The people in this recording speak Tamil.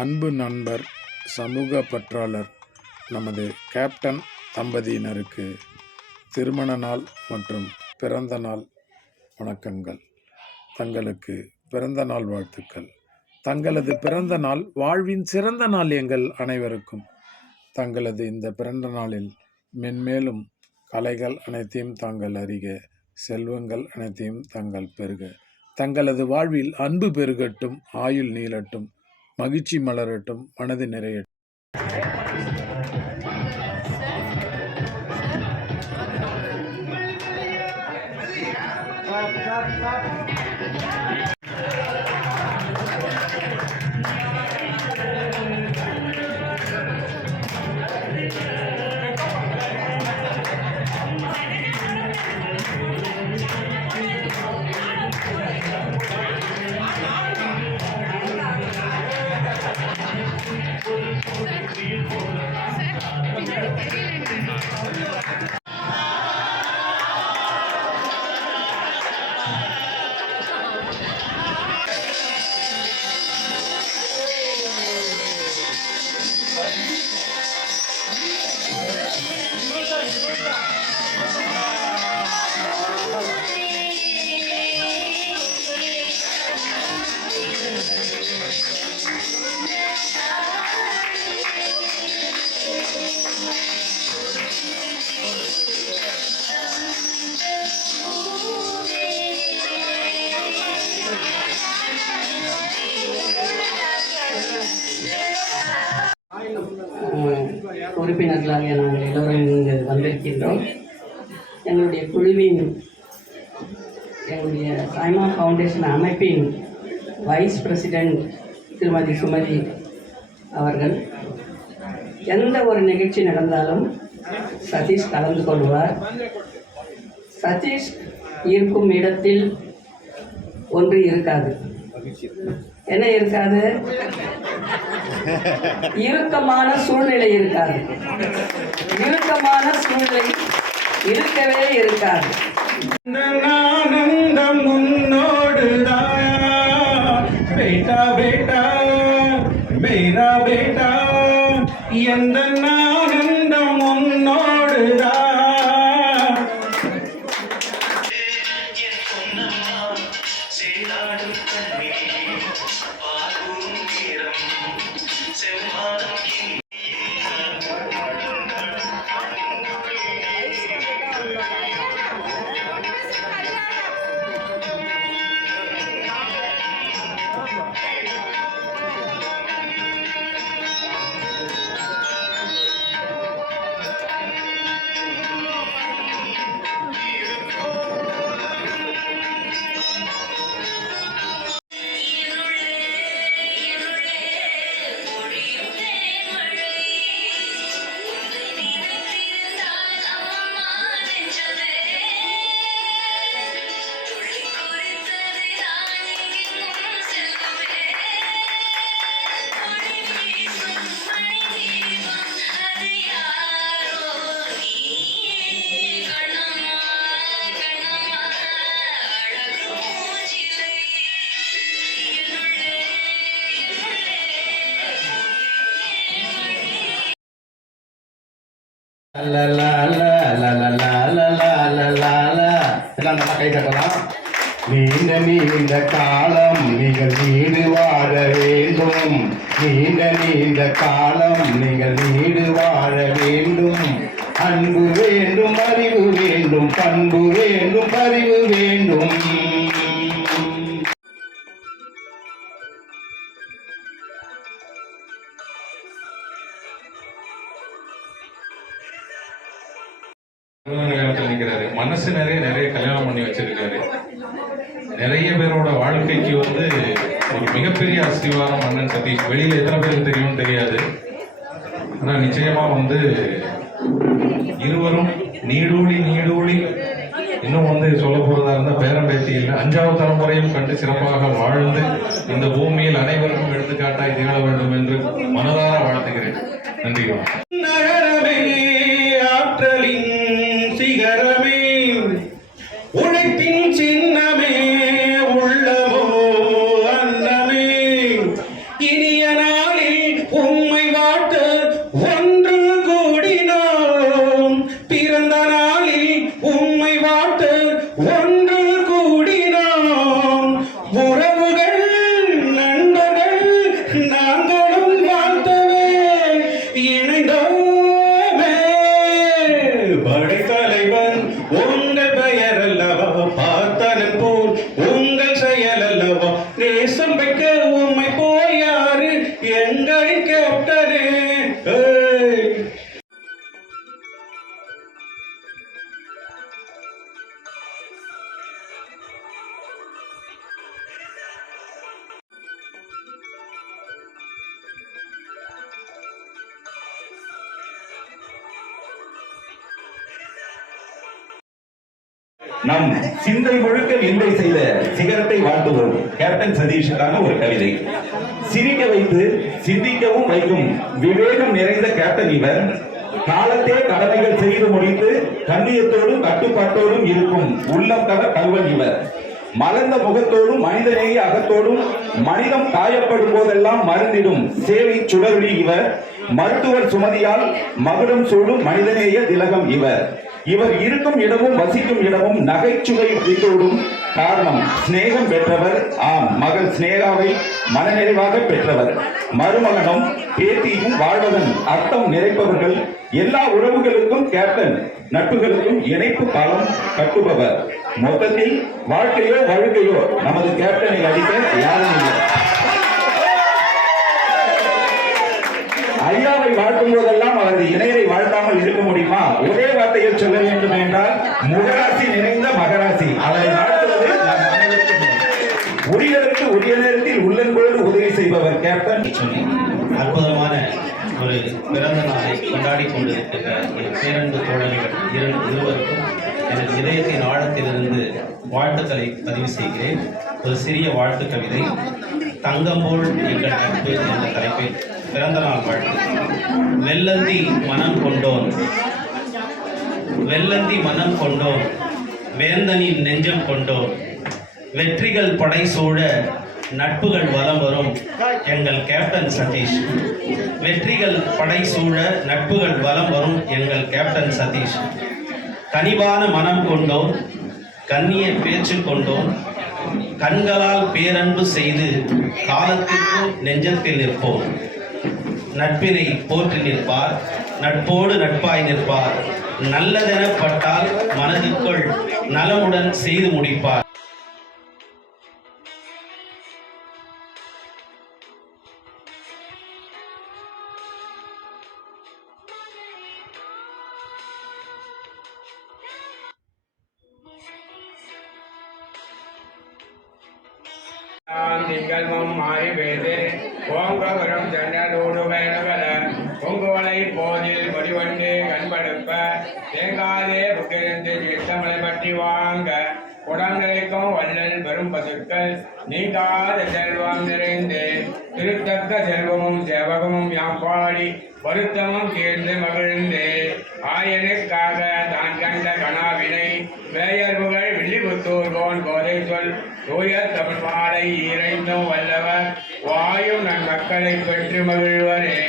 அன்பு நண்பர், சமூக பற்றாளர் நமது கேப்டன் தம்பதியினருக்கு திருமண நாள் மற்றும் பிறந்த நாள் வணக்கங்கள். தங்களுக்கு பிறந்த நாள் வாழ்த்துக்கள். தங்களது பிறந்த நாள் வாழ்வின் சிறந்த நாள் எங்கள் அனைவருக்கும். தங்களது இந்த பிறந்த நாளில் மென்மேலும் கலைகள் அனைத்தையும் தாங்கள் அறிக, செல்வங்கள் அனைத்தையும் தாங்கள் பெறுக. தங்களது வாழ்வில் அன்பு பெருகட்டும், ஆயுள் நீளட்டும், மகிழ்ச்சி மலரட்டும், மனது நிறையட்டும். உறுப்பினர்களாக நாங்கள் எல்லோரும் இங்கு வந்திருக்கின்றோம். எங்களுடைய குழுவின் எங்களுடைய சாய்மா ஃபவுண்டேஷன் அமைப்பின் வைஸ் பிரசிடெண்ட் திருமதி சுமதி அவர்கள் எந்த ஒரு நிகழ்ச்சி நடந்தாலும் சதீஷ் கலந்து கொள்வார். சதீஷ் இருக்கும் இடத்தில் ஒன்று இருக்காது. என்ன இருக்காது? இறுக்கமான சூழ்நிலை இருக்காது. இறுக்கமான சூழ்நிலை இருக்கவே இருக்காது. ஆனந்தம் உன்னோடுதான் பேட்டா பேட்டா மேரா பேட்டா, எந்த ஆனந்தம் உன்னோடுதான். எல்லாம் நல்லா கை தட்டலாம். நீண்ட நீண்ட காலம் நீங்கள் நீடு வாழ வேண்டும். நீண்ட நீண்ட காலம் நீங்கள் நீடு வாழ வேண்டும். அன்பு வேண்டும், அறிவு வேண்டும், பண்பு வேண்டும், பரிவு வேண்டும். நிற்கிறாரு. மனசு நிறைய கல்யாணம் பண்ணி வச்சிருக்காரு. நிறைய பேரோட வாழ்க்கைக்கு ஒரு மிகப்பெரிய அஸ்திவாரம் அண்ணன் சதீஷ். வெளியில எத்தனை பேருக்கு தெரியும்னு தெரியாது. ஆனா நிச்சயமா இருவரும் நீடூழி இன்னும் சொல்ல போறதா இருந்தா பேரம்பேத்தியில் 5வது தலைமுறையும் கண்டு சிறப்பாக வாழ்ந்து இந்த பூமியில் அனைவருக்கும் எடுத்துக்காட்டாய் திகழ வேண்டும் என்று மனதார வாழ்த்துகிறேன். நன்றி. ஆற்றலின் சிகரமே, உழைப்பின் சின்னமே, உள்ளமோ அன்னமே, இனிய நாளில் நம் சிந்தை முழுக்க விந்தை செய்த சிகரத்தை வாழ்த்துவோம். கேப்டன் சதீஷுக்கான ஒரு கவிதை. சிரிக்க வைத்து சிந்திக்கவும் வைக்கும் விவேகம் நிறைந்த கேப்டன் இவர். காலத்தே கடமைகள் செய்து முடித்து கண்ணியத்தோடும் கட்டுப்பாட்டோடும் இருக்கும் உள்ளம் கவர் கல்வன் இவர். மலர்ந்த முகத்தோடும் மனிதநேய அகத்தோடும் மனிதம் காயப்படும் போதெல்லாம் மருந்திடும் சேவை சுடருளி இவர். மருத்துவர் சுமதியால் மகுடம் சூடும் மனிதநேய திலகம் இவர். இவர் இருக்கும் இடமும் வசிக்கும் இடமும் நகைச்சுவை விட்டோடும் காரணம் சிநேகம் பெற்றவர். ஆம், மகள் சினேகாவை மனநிறைவாக பெற்றவர். மருமகனும் பேத்தியும் வாழ்வதன் அர்த்தம் நிறைப்பவர்கள். எல்லா உறவுகளுக்கும் கேப்டன், நட்புகளுக்கும் இணைப்பு பாலம் கட்டுபவர். மொத்தத்தில் வாழ்க்கையோ வழுக்கையோ நமது கேப்டனை அடிக்க யாரும் இல்லை. ஐயாவை வாழ்த்தும் போதெல்லாம் அவரது இணையரை வாழ்த்தாமல் இருக்க முடியுமா? ஒரே வார்த்தையில் சொல்ல வேண்டும் என்றால் முகராசி நிறைந்த மகராசி. அவரை வாழ்த்துவது நம் அனைவருக்கும். உரியருக்கு உரிய நேரத்தில் உள்ளன்போடு உதவி செய்பவர் கேப்டன். சொல்லி அற்புதமான ஒரு பிறந்த நாளை கொண்டாடி கொண்டிருக்கிற என் பேரன்பு தோழர்கள் இருவருக்கும் எனது இதயத்தின் ஆழத்திலிருந்து வாழ்த்துக்களை பதிவு செய்கிறேன். ஒரு சிறிய வாழ்த்து கவிதை. தங்கம்போல் எங்கள் நட்பு என்ற தலைப்பில் பிறந்த நாள் வாழ்த்து. வெள்ளந்தி மனம் கொண்டோன், வெள்ளந்தி மனம் கொண்டோன், வேந்தனின் நெஞ்சம் கொண்டோன், வெற்றிகள் படை சூழ நட்புகள் வலம் வரும் எங்கள் கேப்டன் சதீஷ். வெற்றிகள் படை சூழ நட்புகள் வலம் வரும் எங்கள் கேப்டன் சதீஷ். கனிவான மனம் கொண்டோம், கண்ணிய பேச்சு கொண்டோம், கண்களால் பேரன்பு செய்து காலத்திற்கும் நெஞ்சத்தில் நிற்போம். நட்பினை போற்றி நிற்பார், நட்போடு நட்பாய் நிற்பார். நல்லதெனப்பட்டால் மனதுக்குள் நலமுடன் செய்து முடிப்பார். திங்கள்மும் மாறி பேது ஓங்கவரும் ஜன்னலோடு வேணுகல பொங்குவலை போதில் முடிவண்டு கண்படுப்ப தேங்காதே புக்கிருந்து சித்தமலை பற்றி வாங்க குடங்களுக்கும் வள்ளல் பெரும் பசுக்கள் நீங்காத செல்வம் நிறைந்து திருத்தக்க செல்வமும் சேவகமும் யாம்பாடி வருத்தமும் தீர்ந்து மகிழ்ந்து ஆயனுக்காக தான் கண்ட கனாவினை வேயர்புகள் வில்லிபுத்தூர்கோன் போதை சொல் தூய தமிழ் மாலை இறைந்தும் வல்லவர் வாயும் நன் மக்களை பெற்று மகிழ்வரே.